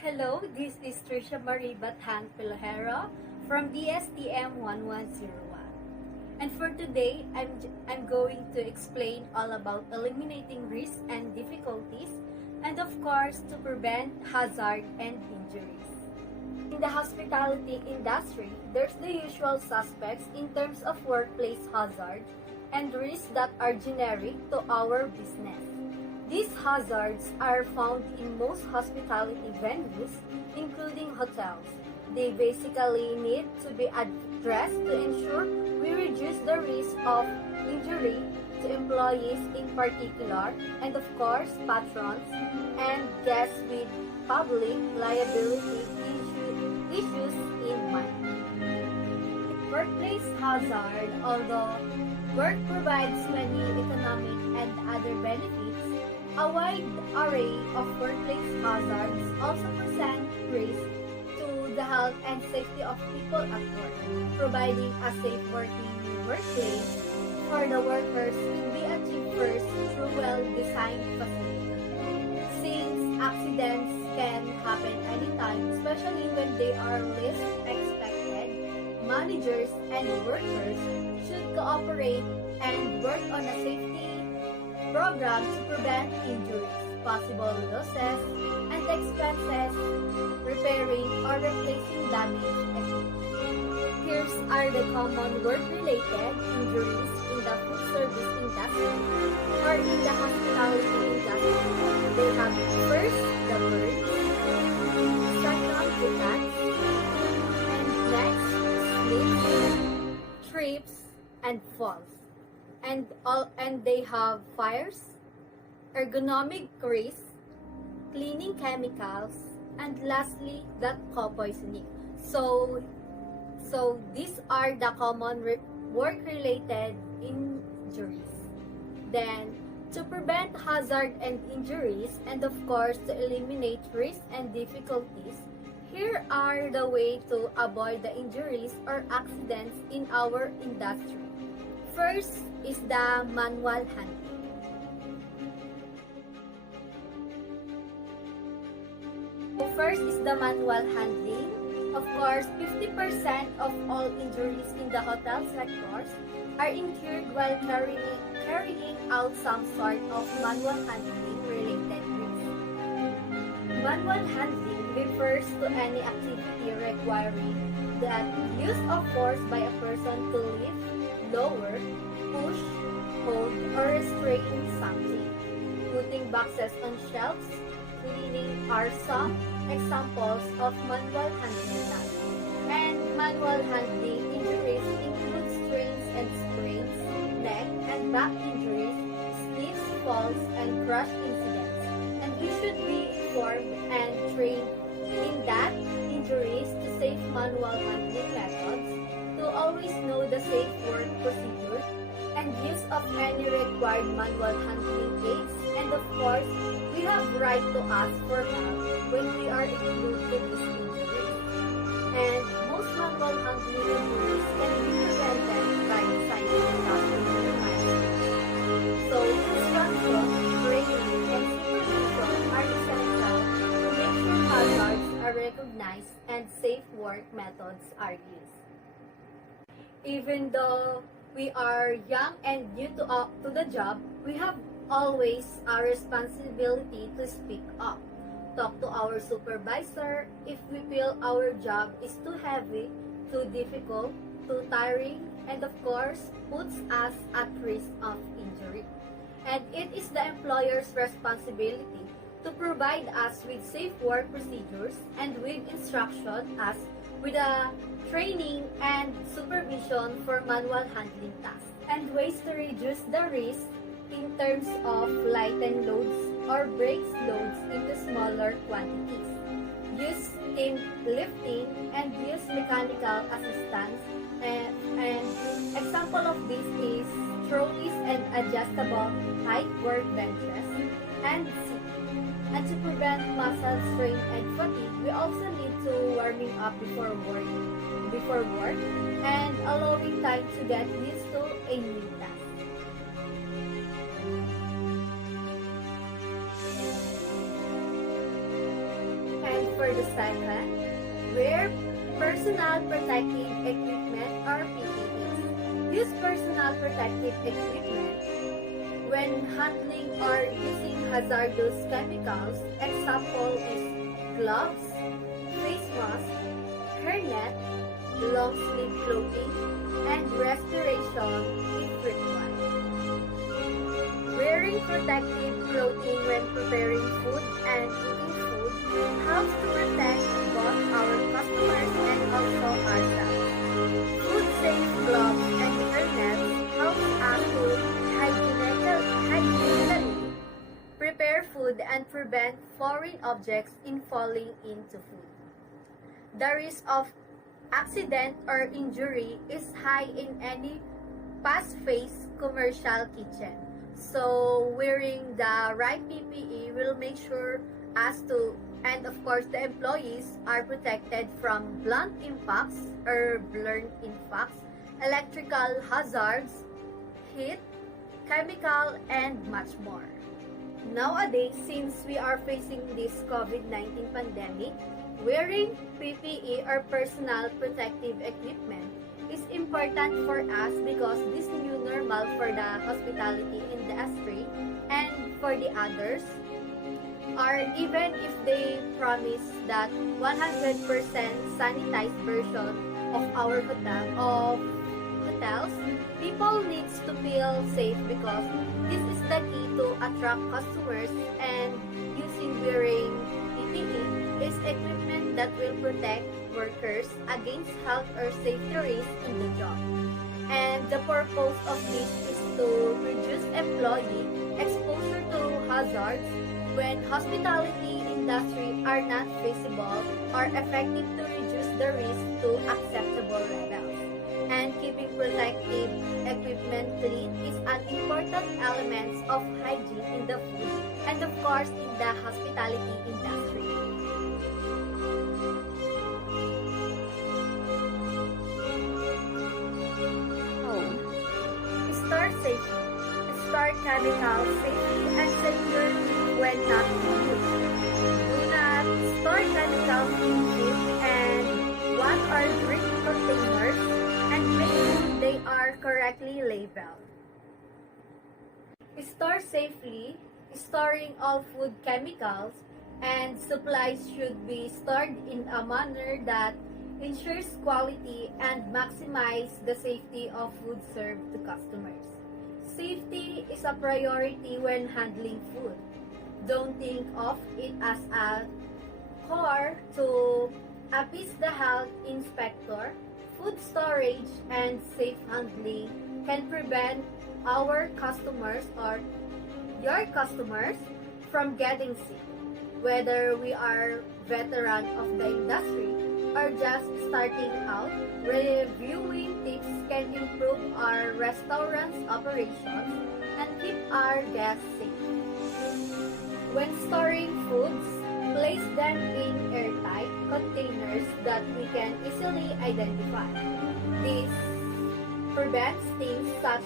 Hello, this is Trisha Pelogero from DSTM 1101. And for today, I'm going to explain all about eliminating risks and difficulties, and of course, to prevent hazard and injuries. In the hospitality industry, there's the usual suspects in terms of workplace hazard and risks that are generic to our business. These hazards are found in most hospitality venues, including hotels. They basically need to be addressed to ensure we reduce the risk of injury to employees in particular, and of course, patrons and guests with public liability issues in mind. Workplace hazard, although work provides many economic and other benefits, a wide array of workplace hazards also present risks to the health and safety of people at work. Providing a safe working workplace for the workers can be achieved first through well-designed facilities. Since accidents can happen anytime, especially when they are least expected, managers and workers should cooperate and work on a safety program to prevent injuries, possible losses, and expenses repairing or replacing damaged equipment. Here are the common work-related injuries in the food service industry or in the hospitality industry. They have first the birds, second the cats, and next slips, trips, and falls. And they have fires, ergonomic risks, cleaning chemicals, and lastly, the co-poisoning. So these are the common work-related injuries. Then, to prevent hazard and injuries, and of course to eliminate risks and difficulties, here are the way to avoid the injuries or accidents in our industry. First is the manual handling. First is the manual handling. Of course, 50% of all injuries in the hotel sectors are incurred while carrying out some sort of manual handling related risk. Manual handling refers to any activity requiring the use of force by a person to lift, lower, push, hold, or restrain something. Putting boxes on shelves, cleaning are some examples of manual handling tasks. And manual handling injuries include strains and sprains, neck and back injuries, slips, falls, and crash incidents. And we should be informed and trained in that injuries to safe manual handling methods, to always know the safe work procedures and use of any required manual handling aids, and of course, we have right to ask for help when we are included in these injuries. And most manual handling injuries can be prevented by scientific measures. So, instruction, training, and supervision are essential to make sure hazards are recognized and safe work methods are used. Even though we are young and new to the job, we have always a responsibility to speak up. Talk to our supervisor if we feel our job is too heavy, too difficult, too tiring, and of course, puts us at risk of injury. And it is the employer's responsibility to provide us with safe work procedures and with instruction as with a training and supervision for manual handling tasks, and ways to reduce the risk in terms of lighten loads or breaks loads into smaller quantities. Use team lifting and use mechanical assistance, and example of this is trolleys and adjustable height workbenches and seating. And to prevent muscle strain and fatigue, we also need to warming up before work and allowing time to get used to a new task. And for for the second, wear personal protective equipment or PPEs. Use personal protective equipment when handling or using hazardous chemicals. Example is gloves, face mask, hairnet, long sleeve clothing, and respiration if required. Wearing protective clothing when preparing food and eating food helps to protect both our customers and also ourselves. Food-safe gloves and hairnets help us to hygienically prepare food and prevent foreign objects in falling into food. The risk of accident or injury is high in any fast-paced commercial kitchen. So wearing the right PPE will make sure us to, and of course the employees, are protected from blunt impacts or burn impacts, electrical hazards, heat, chemical, and much more. Nowadays, since we are facing this COVID-19 pandemic, wearing PPE or personal protective equipment is important for us because this new normal for the hospitality industry and for the others are, even if they promise that 100% sanitized version of our hotels, people needs to feel safe because this is the key to attract customers, and using wearing PPE is equipment that will protect workers against health or safety risks in the job. And the purpose of this is to reduce employee exposure to hazards when hospitality industry are not feasible or effective to reduce the risk to acceptable levels. And keeping protective equipment clean is an important element of hygiene in the food and of course in the hospitality industry. Store safety. Store chemicals safely and securely when not used. Do not store chemicals in food and water or drink containers, and make sure they are correctly labeled. Store safely. Storing all food chemicals and supplies should be stored in a manner that ensures quality and maximize the safety of food served to customers. Safety is a priority when handling food. Don't think of it as a chore to appease the health inspector. Food storage and safe handling can prevent our customers or your customers from getting sick. Whether we are veteran of the industry or just starting out, reviewing tips can improve our restaurant's operations and keep our guests safe. When storing foods, place them in airtight containers that we can easily identify. This prevents things such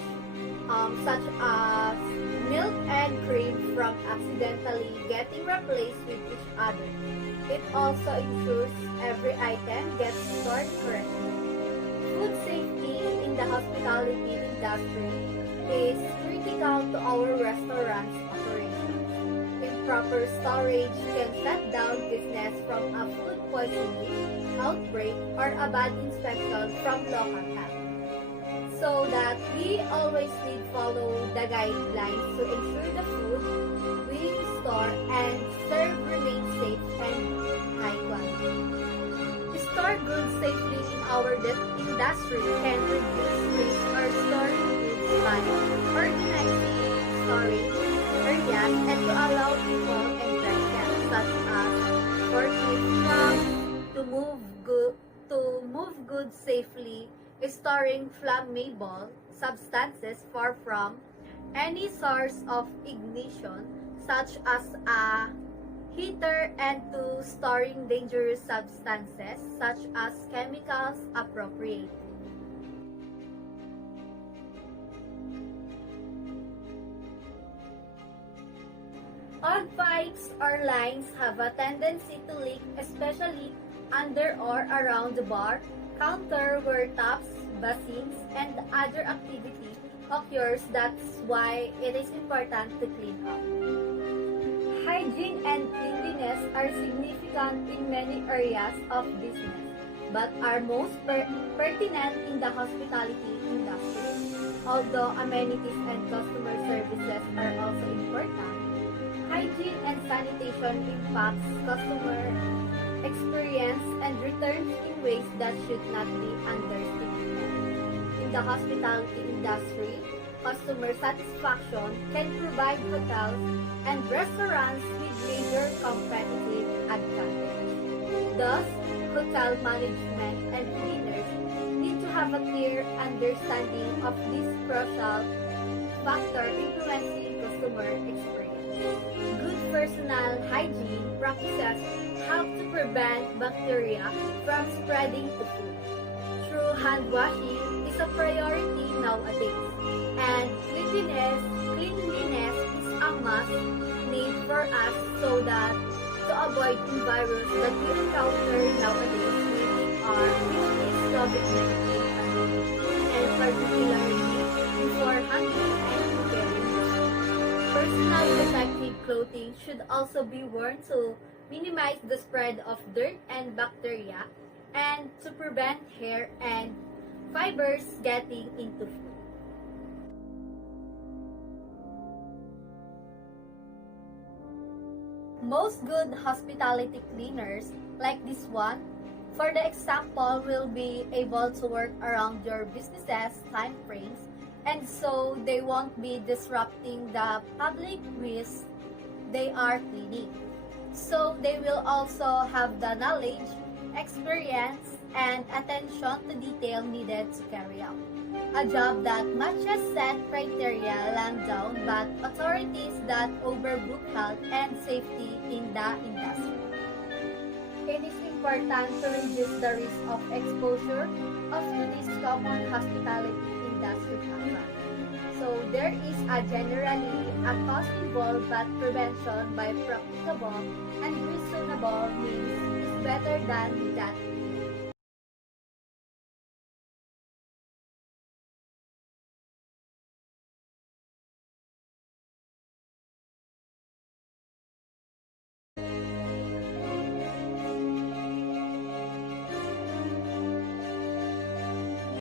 as milk and cream from accidentally getting replaced with each other. It also ensures every item gets stored correctly. Food safety in the hospitality industry is critical to our restaurant's operations. Improper storage can shut down business from a food poisoning outbreak or a bad inspection from local health. So that we always need follow the guidelines to ensure the food we store and serve remains safe and high quality. Store goods safely in our industry can reduce waste or storing goods by organizing storage areas and to allow people and vehicles such as forklift trucks to move goods safely. Storing flammable substances far from any source of ignition such as a heater, and to storing dangerous substances such as chemicals appropriately. Pipes or lines have a tendency to leak, especially under or around the bar, counter where taps, basins, and other activity occurs. That's why it is important to clean up. Hygiene and cleanliness are significant in many areas of business, but are most pertinent in the hospitality industry. Although amenities and customer services are also important, hygiene and sanitation impacts customer experience and returns in ways that should not be understated. In the hospitality industry, customer satisfaction can provide hotels and restaurants with major competitive advantage. Thus, hotel management and cleaners need to have a clear understanding of this crucial factor influencing customer experience. Good personal hygiene practices help to prevent bacteria from spreading to food. True hand washing is a priority nowadays, and cleanliness is a must need for us so that to avoid the virus that we encounter nowadays, which is COVID-19 and particularly before handling and preparing. Personal protective clothing should also be worn to minimize the spread of dirt and bacteria and to prevent hair and fibers getting into food. Most good hospitality cleaners, like this one, for the example, will be able to work around your business's time frames, and so they won't be disrupting the public with they are cleaning. So they will also have the knowledge, experience, and attention to detail needed to carry out a job that matches set criteria laid down by authorities that overlook health and safety in the industry. It is important to reduce the risk of exposure of to this common hospitality industry hazard. So there is generally a cost involved, but prevention by practicable and reasonable means is better than that